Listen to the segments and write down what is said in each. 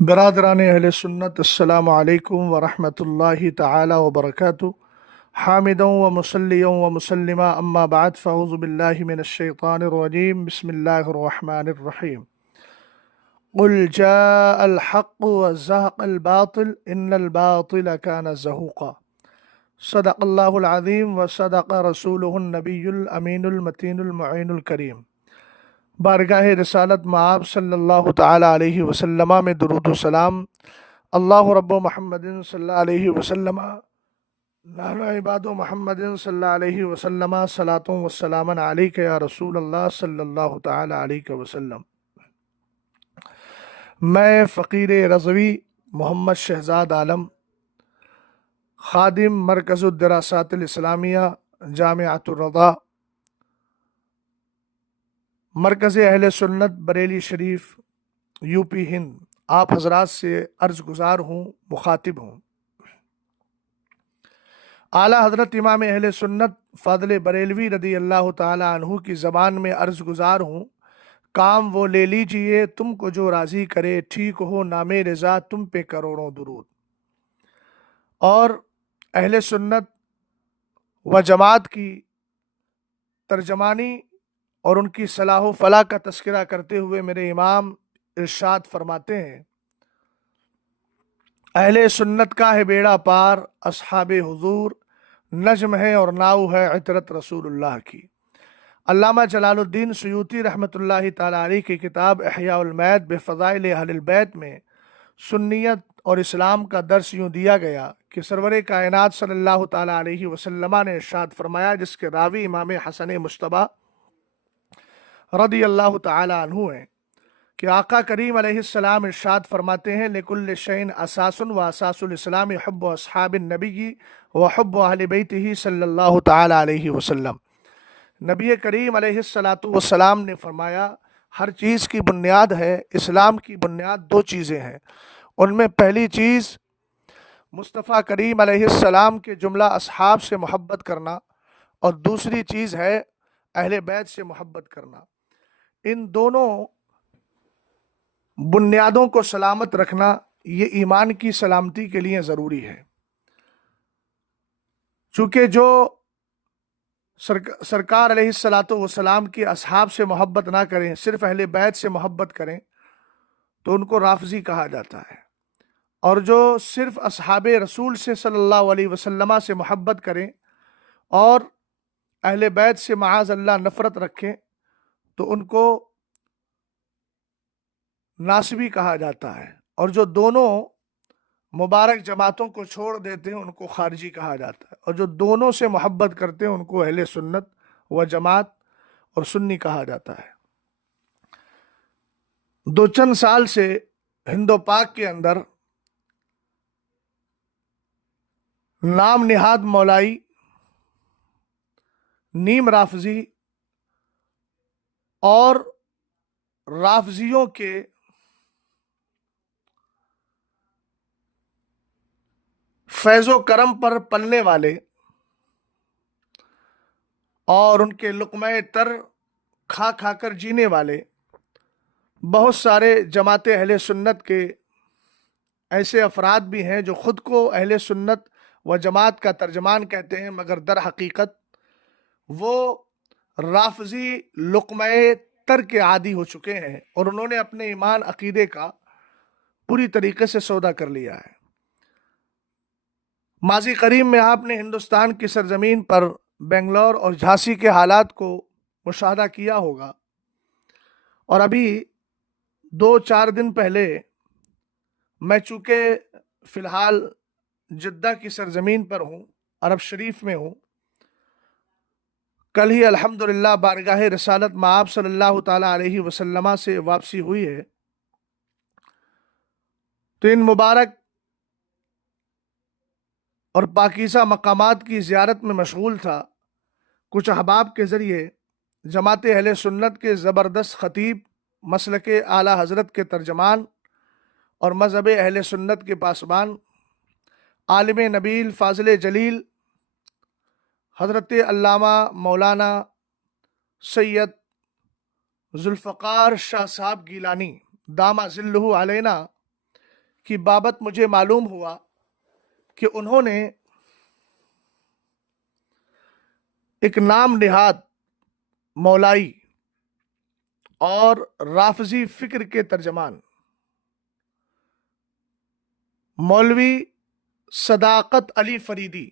برادران اہل سنت، السلام علیکم ورحمۃ اللہ تعالی وبرکاتہ۔ حامدا و مسلیا و مسلما، اما بعد، فاعوذ باللہ من الشیطان الرجیم، بسم اللہ الرحمن الرحیم۔ قل جاء الحق وزهق الباطل ان الباطل كان زهوقا۔ صدق اللہ العظیم و صدق رسولہ النبی الامین المتین المعین الکریم۔ بارگاہ رسالت مآب صلی اللہ تعالیٰ علیہ وسلم میں درود و سلام۔ اللہ رب و محمد صلی اللہ علیہ وسلم نحن عباد و محمد صلی اللہ علیہ وسلم صلاۃ و سلام علیک یا رسول اللہ صلی اللہ تعالیٰ علیہ وسلم۔ میں فقیر رضوی محمد شہزاد عالم، خادم مرکز الدراسات الاسلامیہ جامعۃ الرضا، مرکز اہل سنت بریلی شریف، یو پی ہند، آپ حضرات سے عرض گزار ہوں، مخاطب ہوں۔ اعلیٰ حضرت امام اہل سنت فاضل بریلوی رضی اللہ تعالیٰ عنہ کی زبان میں عرض گزار ہوں، کام وہ لے لیجئے تم کو جو راضی کرے، ٹھیک ہو نام رضا تم پہ کروڑوں درود۔ اور اہل سنت و جماعت کی ترجمانی اور ان کی صلاح و فلاح کا تذکرہ کرتے ہوئے میرے امام ارشاد فرماتے ہیں، اہل سنت کا ہے بیڑا پار، اصحاب حضور نجم ہے اور ناؤ ہے عطرت رسول اللہ کی۔ علامہ جلال الدین سیوطی رحمۃ اللہ تعالیٰ علیہ کی کتاب احیاء المیت بفضائل اہل البیت میں سنیت اور اسلام کا درس یوں دیا گیا کہ سرور کائنات صلی اللہ تعالیٰ علیہ وسلم نے ارشاد فرمایا، جس کے راوی امام حسن مجتبی رضی اللہ تعالیٰ عنہ ہیں، کہ آقا کریم علیہ السلام ارشاد فرماتے ہیں، لکل شیء اساس و اساس الاسلام حب اصحاب النبی و حب اہل بیتہ صلی اللہ تعالیٰ علیہ وسلم۔ نبی کریم علیہ السلام نے فرمایا، ہر چیز کی بنیاد ہے، اسلام کی بنیاد دو چیزیں ہیں، ان میں پہلی چیز مصطفیٰ کریم علیہ السلام کے جملہ اصحاب سے محبت کرنا، اور دوسری چیز ہے اہل بیت سے محبت کرنا۔ ان دونوں بنیادوں کو سلامت رکھنا یہ ایمان کی سلامتی کے لیے ضروری ہے، چونکہ جو سرکار علیہ السلام کی اصحاب سے محبت نہ کریں، صرف اہل بیت سے محبت کریں، تو ان کو رافضی کہا جاتا ہے، اور جو صرف اصحاب رسول سے صلی اللہ علیہ وسلم سے محبت کریں اور اہل بیت سے معاذ اللہ نفرت رکھیں تو ان کو ناصبی کہا جاتا ہے، اور جو دونوں مبارک جماعتوں کو چھوڑ دیتے ہیں ان کو خارجی کہا جاتا ہے، اور جو دونوں سے محبت کرتے ہیں ان کو اہل سنت و جماعت اور سنی کہا جاتا ہے۔ دو چند سال سے ہند و پاک کے اندر نام نہاد مولائی، نیم رافضی اور رافضیوں کے فیض و کرم پر پلنے والے اور ان کے لقمہ تر کھا کھا کر جینے والے بہت سارے جماعت اہل سنت کے ایسے افراد بھی ہیں جو خود کو اہل سنت و جماعت کا ترجمان کہتے ہیں، مگر در حقیقت وہ رافضی لقمہ تر کے عادی ہو چکے ہیں، اور انہوں نے اپنے ایمان عقیدے کا پوری طریقے سے سودا کر لیا ہے۔ ماضی قریب میں آپ نے ہندوستان کی سرزمین پر بنگلور اور جھانسی کے حالات کو مشاہدہ کیا ہوگا، اور ابھی 2-4 دن پہلے میں چونکہ فی الحال جدہ کی سرزمین پر ہوں، عرب شریف میں ہوں، کل ہی الحمدللہ بارگاہ رسالت مآب صلی اللہ تعالیٰ علیہ وسلم سے واپسی ہوئی ہے، تو ان مبارک اور پاکیزہ مقامات کی زیارت میں مشغول تھا۔ کچھ احباب کے ذریعے جماعت اہل سنت کے زبردست خطیب، مسلک اعلیٰ حضرت کے ترجمان اور مذہب اہل سنت کے پاسبان، عالم نبیل فاضل جلیل حضرت علامہ مولانا سید ذوالفقار شاہ صاحب گیلانی دامہ ظلہ علینا کی بابت مجھے معلوم ہوا کہ انہوں نے ایک نام نہاد مولائی اور رافضی فکر کے ترجمان مولوی صداقت علی فریدی،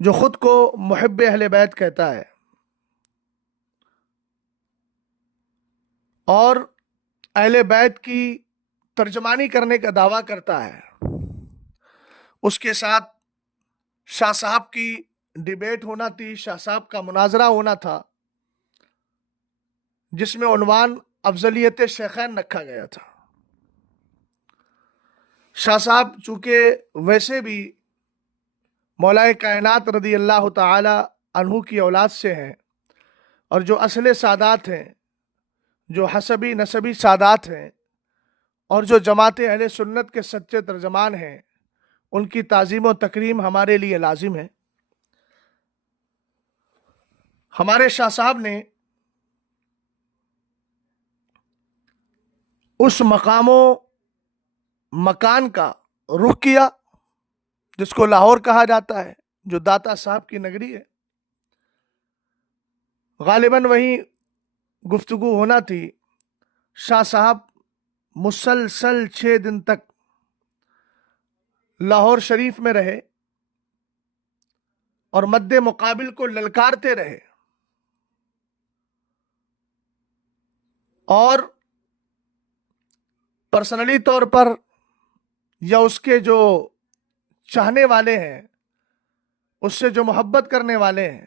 جو خود کو محب اہل بیت کہتا ہے اور اہل بیت کی ترجمانی کرنے کا دعویٰ کرتا ہے، اس کے ساتھ شاہ صاحب کی ڈیبیٹ ہونا تھی، شاہ صاحب کا مناظرہ ہونا تھا، جس میں عنوان افضلیت شیخین رکھا گیا تھا۔ شاہ صاحب چونکہ ویسے بھی مولا کائنات رضی اللہ تعالی عنہ کی اولاد سے ہیں، اور جو اصل سادات ہیں، جو حسبی نسبی سادات ہیں، اور جو جماعت اہل سنت کے سچے ترجمان ہیں، ان کی تعظیم و تکریم ہمارے لیے لازم ہے۔ ہمارے شاہ صاحب نے اس مقام و مکان کا رخ کیا جس کو لاہور کہا جاتا ہے، جو داتا صاحب کی نگری ہے۔ غالباً وہیں گفتگو ہونا تھی۔ شاہ صاحب مسلسل 6 دن تک لاہور شریف میں رہے اور مد مقابل کو للکارتے رہے، اور پرسنلی طور پر یا اس کے جو چاہنے والے ہیں، اس سے جو محبت کرنے والے ہیں،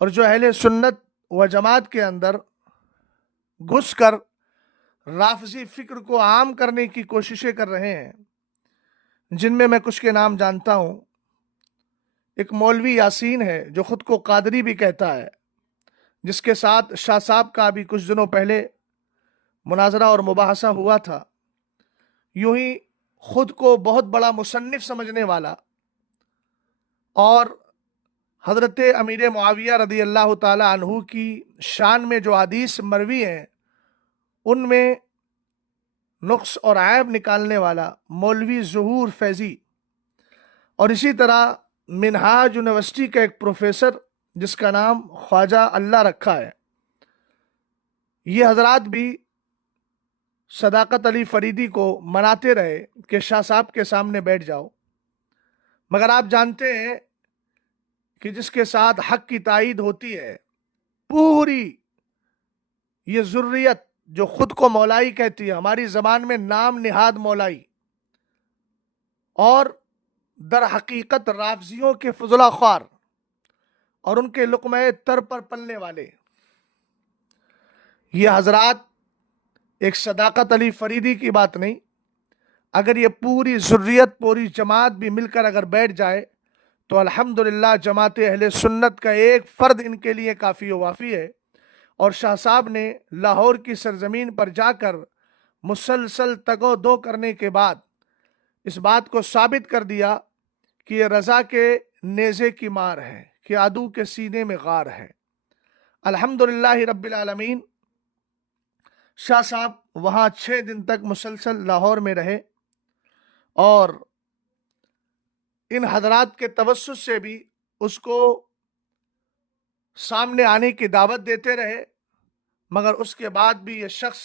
اور جو اہل سنت و جماعت کے اندر گھس کر رافضی فکر کو عام کرنے کی کوششیں کر رہے ہیں، جن میں کچھ کے نام جانتا ہوں۔ ایک مولوی یاسین ہے جو خود کو قادری بھی کہتا ہے، جس کے ساتھ شاہ صاحب کا بھی کچھ دنوں پہلے مناظرہ اور مباحثہ ہوا تھا۔ یوں ہی خود کو بہت بڑا مصنف سمجھنے والا اور حضرت امیر معاویہ رضی اللہ تعالی عنہ کی شان میں جو حدیث مروی ہیں، ان میں نقص اور عیب نکالنے والا مولوی ظہور فیضی، اور اسی طرح منہاج یونیورسٹی کا ایک پروفیسر جس کا نام خواجہ اللہ رکھا ہے، یہ حضرات بھی صداقت علی فریدی کو مناتے رہے کہ شاہ صاحب کے سامنے بیٹھ جاؤ، مگر آپ جانتے ہیں کہ جس کے ساتھ حق کی تائید ہوتی ہے، پوری یہ ذریت جو خود کو مولائی کہتی ہے، ہماری زبان میں نام نہاد مولائی، اور در حقیقت رافضیوں کے فضلہ خوار اور ان کے لقمہ تر پر پلنے والے، یہ حضرات ایک صداقت علی فریدی کی بات نہیں، اگر یہ پوری ذریت پوری جماعت بھی مل کر اگر بیٹھ جائے تو الحمدللہ جماعت اہل سنت کا ایک فرد ان کے لیے کافی و وافی ہے۔ اور شاہ صاحب نے لاہور کی سرزمین پر جا کر مسلسل تگ و دو کرنے کے بعد اس بات کو ثابت کر دیا کہ یہ رضا کے نیزے کی مار ہے، کہ عدو کے سینے میں غار ہے۔ الحمدللہ رب العالمین، شاہ صاحب وہاں 6 دن تک مسلسل لاہور میں رہے، اور ان حضرات کے توسط سے بھی اس کو سامنے آنے کی دعوت دیتے رہے، مگر اس کے بعد بھی یہ شخص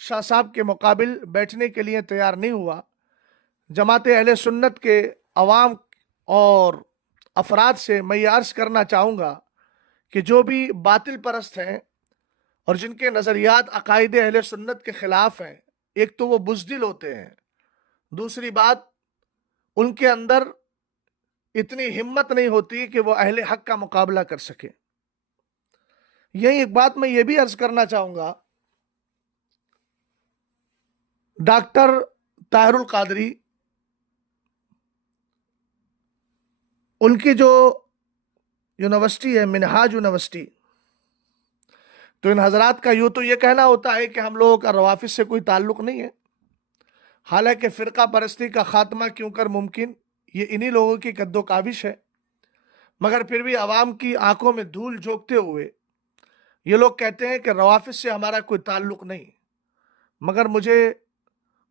شاہ صاحب کے مقابل بیٹھنے کے لیے تیار نہیں ہوا۔ جماعت اہل سنت کے عوام اور افراد سے میں یہ عرض کرنا چاہوں گا کہ جو بھی باطل پرست ہیں اور جن کے نظریات عقائد اہل سنت کے خلاف ہیں، ایک تو وہ بزدل ہوتے ہیں، دوسری بات ان کے اندر اتنی ہمت نہیں ہوتی کہ وہ اہل حق کا مقابلہ کر سکے۔ یہی ایک بات میں یہ بھی عرض کرنا چاہوں گا، ڈاکٹر طاہر القادری، ان کی جو یونیورسٹی ہے منہاج یونیورسٹی، تو ان حضرات کا یوں تو یہ کہنا ہوتا ہے کہ ہم لوگوں کا روافض سے کوئی تعلق نہیں ہے، حالانکہ فرقہ پرستی کا خاتمہ کیوں کر ممکن، یہ انہی لوگوں کی کد و کاوش ہے، مگر پھر بھی عوام کی آنکھوں میں دھول جھونکتے ہوئے یہ لوگ کہتے ہیں کہ روافض سے ہمارا کوئی تعلق نہیں۔ مگر مجھے